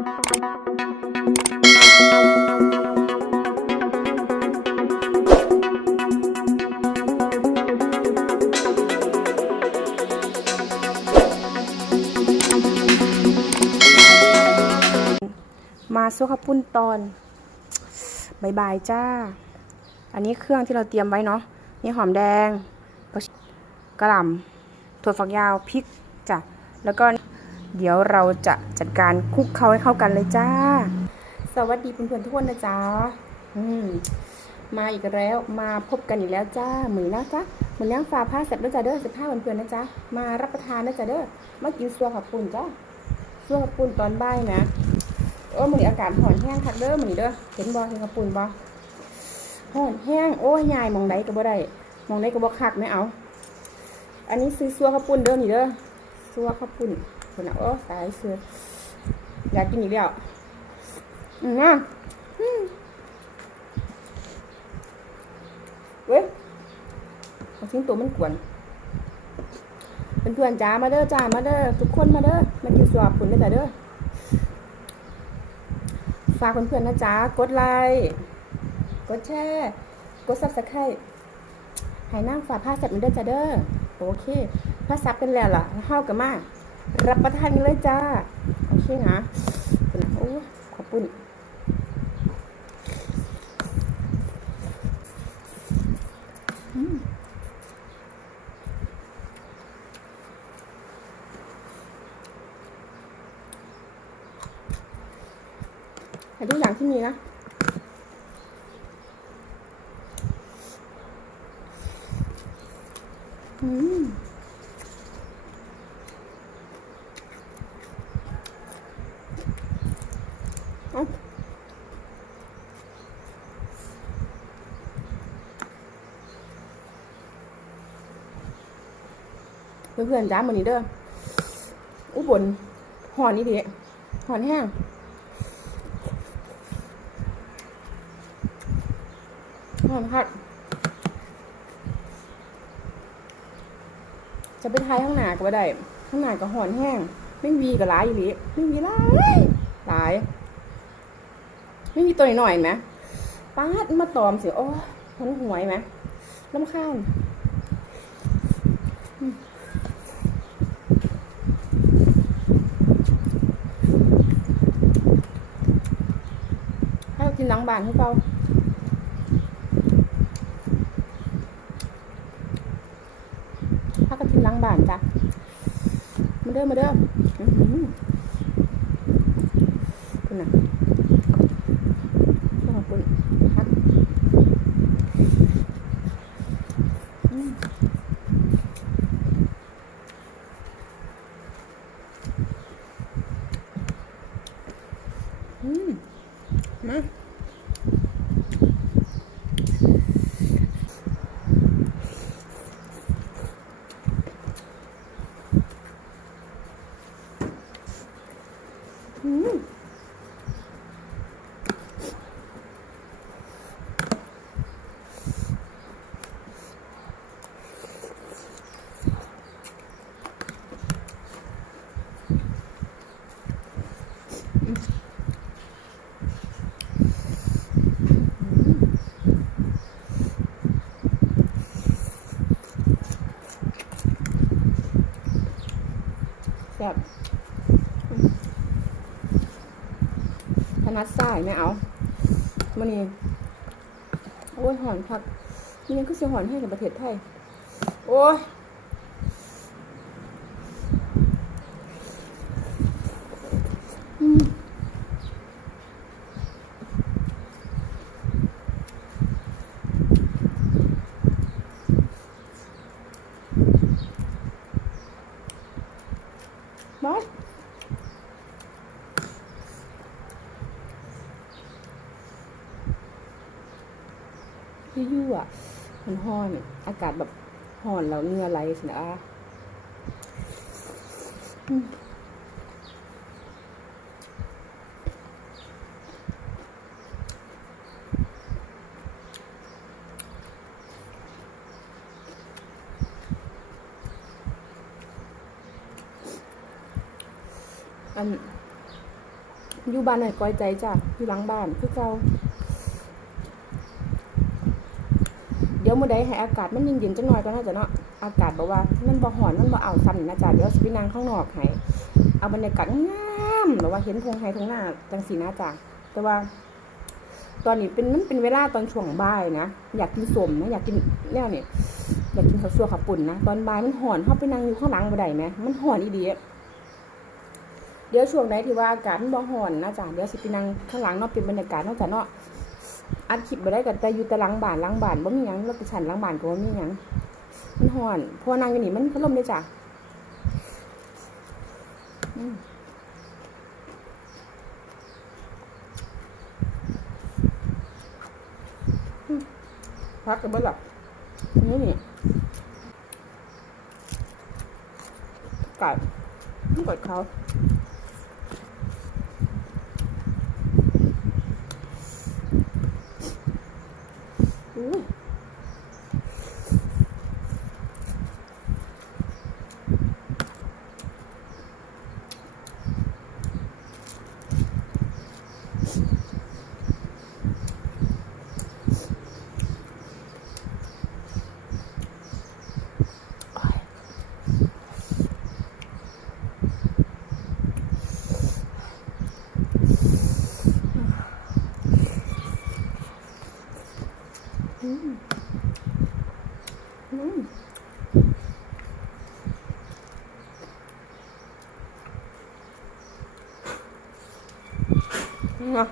มาซุข้าวปุ้นตอนบายบายจ้า อันนี้เครื่องที่เราเตรียมไว้เนาะ นี่หอมแดง กระหล่ำถั่วฝักยาว พริกจ้ะ แล้วก็ เดี๋ยวเราจะจัดการคลุกเคล้าให้เข้ากันเลยจ้า สวัสดีเพื่อนๆทุกคนนะจ๊ะอืมมาอีกแล้วมาพบกันอีกแล้วจ้าเหมือนะจ๊ะเหมือนเลี้ยงฟ้าผ้าเสร็จแล้วจ้ะเด้อสิบห้าเพื่อนๆนะจ๊ะมารับประทานนะจ๊ะเด้อมากินซัวขับปุ่นจ้าซัวขับปุ่นตอนบ่ายนะโอ้มือนอากาศห่อนแห้งคักเด้อมือนเด้อเห็นบ่เห็นกระปุ่นบ่ห่อนแห้งโอ้ยยายมองใดก็บ่ได้มองใดก็บ่คักไม่เอา อันนี้ซื้อซัวข้าวปุ้นเด้อนี่เด้อซัวข้าวปุ้น คนน่ะโอ้สายเสืออยากกินอีกแล้วอืมอะอืมเว้ยเอาทิ้งตัวมันกวนเพื่อนๆจ้ามาเด้อจ้ามาเด้อทุกคนมาเด้อมากินซัวข้าวปุ้นเด้อจ้าเด้อฝากเพื่อนๆนะจ๊ะกดไลค์กดแชร์กดซับสไครต์ให้นั่งฝากผ้าเสร็จมันเด้อจ้าเด้อโอเคผ้าซับเป็นแล้วล่ะเข้ากันมาก รับประทานกันเลยจ้า โอเคนะโอ้ขอบคุณอืมให้ทุกอย่างที่มีนะ อืม เพื่อนๆจ้ามือนี้เด้อ อุบลหอนนี่ดิหอนแห้งหอมครับจะไปทายข้างหน้าก็ไม่ได้ ข้างหน้าก็หอนแห้ง ไม่มีก็ร้ายอยู่ลิไม่มีร้าย ไม่มีตัวหน่อยๆไหมป้าดมาตอมเสียโอ้หนหวยไหมลำข้าวให้เรากินล้างบานให้เปล่า พักกระทินล้างบ้านจ้ะ มาเด้อมาเด้ออื้อหือคุณน่ะขอบคุณพักอืมอืมมา อืมแซ่บ ถนัดสายไม่เอามันนี่โอ้ยหอนพักนี่ยังก็เสียหอนให้กับประเทศไทย โอ้ย ที่ยู่อะมันห้อนอากาศแบบห่อนแล้วเหงื่อไหลสินะอันอยู่บ้านหน่อยก้อยใจจ้ะอยู่หลังบ้านคือเก่าเดี๋ยวมื้อใดให้อากาศมันเย็นๆจังหน่อยก็น่าจะเนาะอากาศบอกว่ามันบ่ร้อนมันบ่อ้าซ้ำนี่นะจ๊ะเดี๋ยวสิไปนั่งข้างนอกให้เอาบรรยากาศงามแบบว่าเห็นทงไฮทงหน้าจังสีนะจ๊ะแต่ว่า ตอนนี้เป็นมันเป็นเวลาตอนช่วงบ่ายนะอยากกินสมนะอยากกินเนี่ยนี่อยากกินข้าวซั่วข้าวปุ่นนะตอนบ่ายมันหอนเข้าไปนั่งอยู่ข้างหลังบ่ได้ไหมมันหอนอีดีเดี๋ยวช่วงไหนที่ว่าอากาศมันบ่หอนนะจ๊ะเดี๋ยวสิไปนั่งข้างหลังเนาะเป็นบรรยากาศนอกจากเนาะ อัดคลิปบ่ได้กันแต่อยู่แต่ลังบานลังบานบ่มีหยังแล้วก็ฉันลังบานก็บ่มีหยังมันห่อนเพราะว่านางอยู่นี่มันพัดลมเลยจ้ะพักกันเบิดหรอนี่นี่กัดต้องกดเขา อู้ อืม อืมเนาะ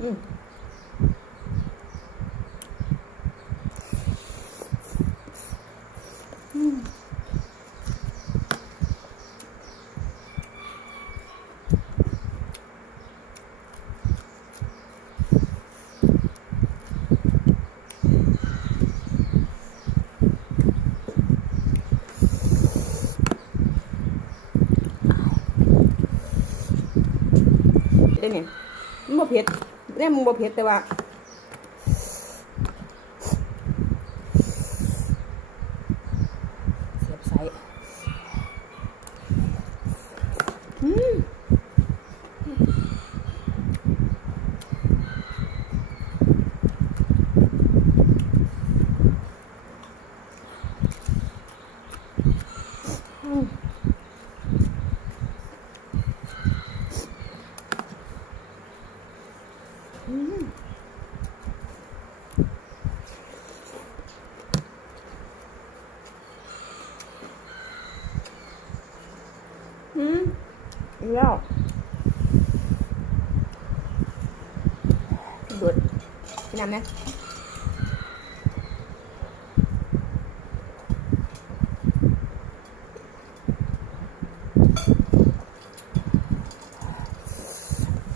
อืมอืม ได้ไงมันบ่ เผ็ดเนี่ยมึงบ่เผ็ดแต่ว่า เสียบใส่อืมอืม อืม อืมอีกแล้วดูดกินน้ำนะ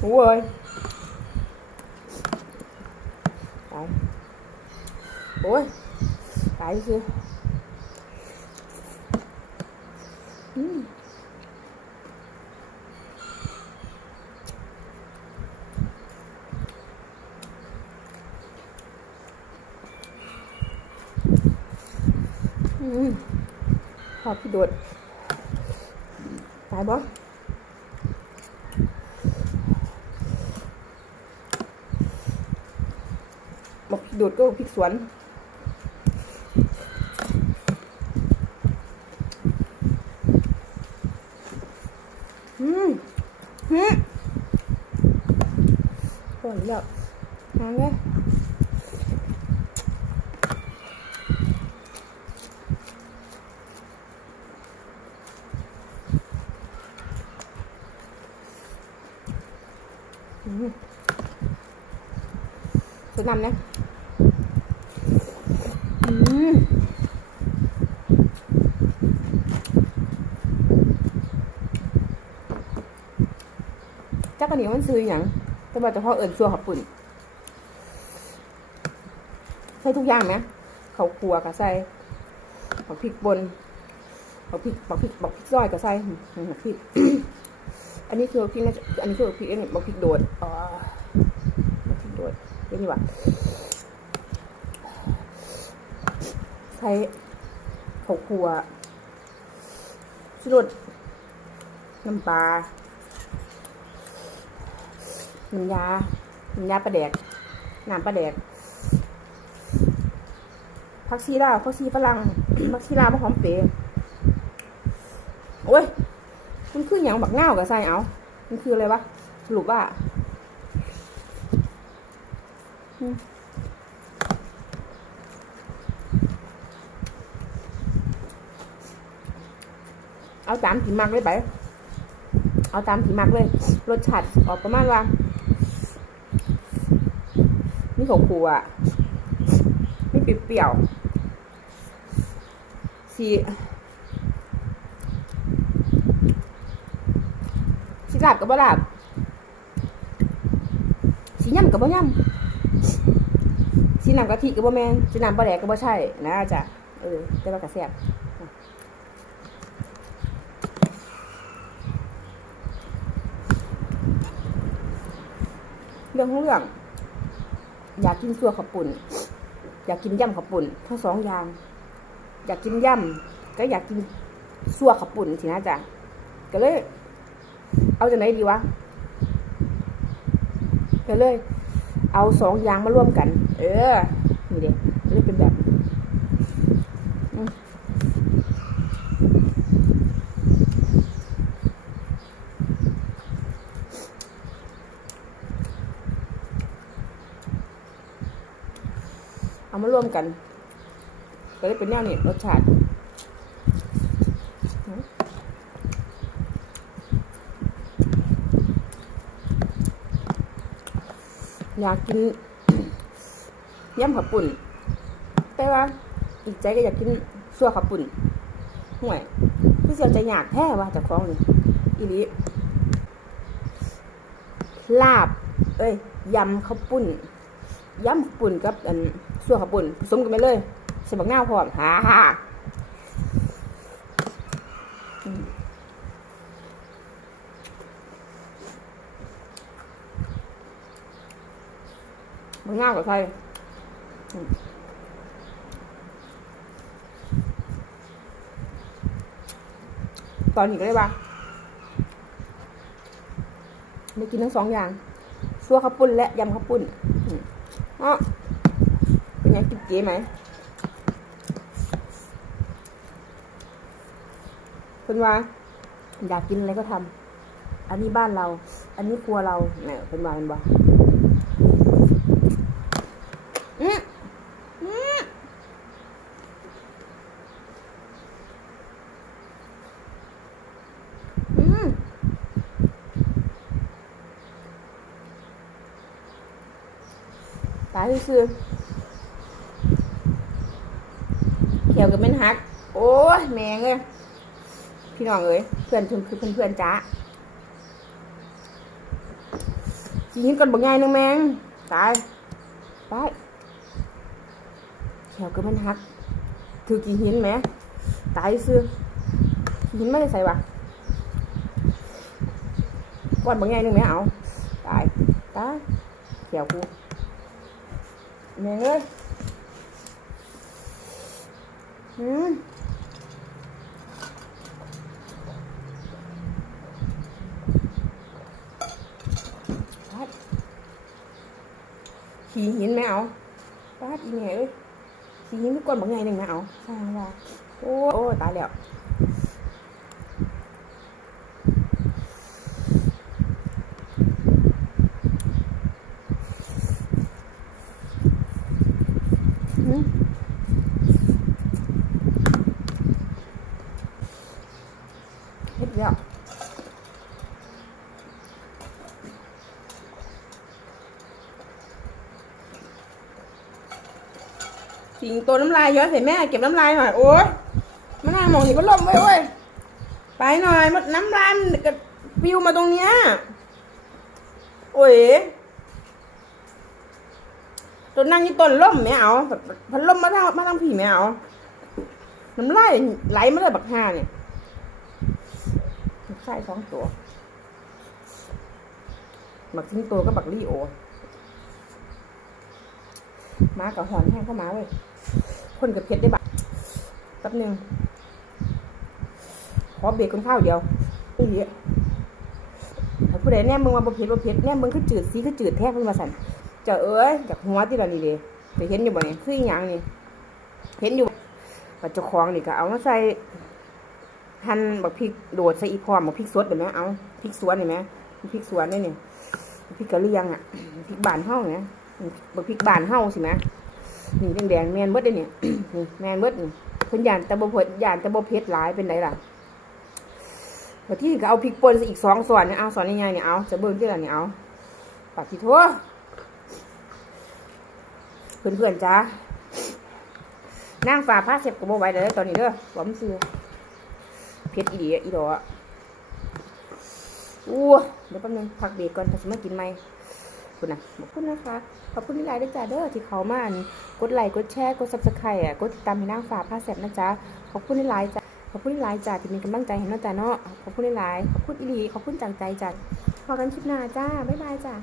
โอ้ยตายโอ้ยตายสิอืม อืมพอพี่โดดตายบ่บอกพี่โดดก็พริกสวนอืมฮึก่อนแล้วหางเลย สวยนำนะอืมจักอันนี้มันซื้ออย่างแต่ว่าเฉพาะเอิญซัวขับปุ่นใส่ทุกอย่างไหมเขาครัวก็ใส่บักพริกบนบักพริกบักพริกบักพริกซอยก็ใส่บักพริก อันนี้คือบักพริกนะอันนี้คือบักพริกอันนี้บักพริกโดดอ๋อ ดดเป็นยังไงช้ข้าวคั่วชิรสน้ำปลาน้ำยาน้ำยาปลาแดกน้ำปลาแดกผักชีลาวผักชีฝรั่งผักชีลาวมะหอมเป๋โอ้ยมันคืออย่างบักเง่าวกับไส้เอา มันคืออะไรวะสรุปว่าอืม เอาตามที่มักเลยไป เอาตามที่มักเลย รสชาติออกประมาณว่า นี่ของครูอะไม่เปรี้ยวสีสีลาบกับบ่ลาบสีย่ำกับบ่ย่ำ สีน้ำกะทิกับบ่แมนสีน้ำปลาแดกกับบ่ใช่นะจ๊ะเออแต่ว่ากระแซ่บเรื่องของเรื่อง อยากกินซัวขับปุ่น อยากกินย่ำขับปุ่นทั้งสองอย่าง อยากกินย่ำก็อยากกินซัวขับปุ่นสินะจ๊ะก็เลย เอาจากไหนดีวะก็เลย เอาสองอย่างมาร่วมกัน เออนี่เด็กเลยเป็นแบบเอามารวมกันก็เลยเป็นแนวนี้รสชาติ อยากกินยำขับปุ่นแต่ว่าอีกใจก็อยากกินซัวขับปุ่นห่วยพี่เสียวใจอยากแท้ว่าจากคล้องนี่อีหลีลาบ เอ้ยยำข้าวปุ้นยำปุ้นกับอันซัวขับปุ่นผสมกันไปเลยใส่บักหน้าพร้อมฮ่าฮ่าอืมบัก หน้ากับใครอืมตอนนี้ก็เลยว่าไม่กินทั้งสองอย่างซัวข้าวปุ้นและยำข้าวปุ้นอ๋อเป็นยังกินเก๋ไหมเพิ่นว่า อยากกินอะไรก็ทำอันนี้บ้านเรา อันนี้ครัวเราเนี่ยเพิ่นว่าเป็นว่าอืมอืมอืม ตายซื่อเขียวกับเป็นฮัก โอ้ยแมงเอ้ยพี่น้องเอ้ยเพื่อนคือเพื่อนเพื่อนๆจ้ากินก่อนบักใหนึงแมงตายไปเขียวกับมันฮักถือกี่หินไหมตายซื่อกีหินไม่ได้ใส่วะก้อนบักใหนึงไหมเอาตายตายเขียวกู แม่งเอ้ยอืมปัดขี่หินไหมเอาปัดอีแม่เอ้ นทุกคนบอกไงหนึ่งไหมเห็ดแล้วสิงตัวน้ำลายย้อนใส่แม่เก็บน้ำลายหน่อย โอ้ยมานั่งมองนี่ก็ล่มไว้เว้ยไปหน่อยมันน้ำลายมันกระปิวมาตรงเนี้ยโอ้ย ตัวนั่งยี่ต้นล่มไม่เอาพันล่มมาทางมาทางผีไม่เอาน้ำลายไหลมาเลยบักห่าเนี่ยใช่สองตัวบักทิ้งตัวก็บักลี่โอมากับหอนแห้งเข้ามาเว้ยคนกับเพชรได้บักแป๊บนึงขอเบรกกันข้าวเดียวอีเหี้ยถ้าผู้ใดแน่มึงมาบ่เผ็ดบ่เผ็ดแน่มึงคือจืดสีคือจืดแท้เพิ่นว่าซั่น จ้าเอ้ยจากหัวที่ละนี่เด้ไปเห็นอยู่บ่นี่คืออีหยังนี่เห็นอยู่ว่าเจ้าของนี่ก็เอามาใส่หั่นบักพริกโดดใส่อีพร้อมบักพริกสดเห็นไหมเอาพริกสวนเห็นไหมพริกสวนนี่นี่พริกกะเหรี่ยงอะพริกบานเฮาเนี่ยบักพริกบานเฮาสิแหมนี่แดงๆแมนเบิดเด้เนี่ยนี่แมนเบิดนี่เพิ่นยานต่บ่เผ็ดยานต่บ่เผ็ดหลายเป็นไดล่ะที่ก็เอาพริกป่นอีกสองส่วนเนี่ยเอาส่วนใหญ่ๆเนี่ยเอาจะเบิ่งที่ละเนี่ยเอาปากที่โท เพื่อนๆจ้านางฟ้าผ้าเสพก็บ่ไหวเด้อตอนนี้เด้อหวมซื้อเผ็ดอีดีอะอีดออะอู้เดี๋ยวแป๊บนึงพักเบรกก่อนถ้าสิมากินใหมคุณนะขอบคุณนะคะ ขอบคุณที่ไลน์ด้วยจ้าเด้อที่เขามานกดไลค์กดแชร์กดซับสไครต์อะกดติดตามให้นางฟ้าผ้าแสบนะจ๊ะขอบคุณที่ไลน์จ้ะขอบคุณที่ไลน์จ้าที่มีกำลังใจให้เนาะจ้าเนาะขอบคุณที่ไลน์ขอบคุณอีหลีขอบคุณจากใจจ้ะพอกันคลิปหน้าจ้าบ๊ายบายจ้า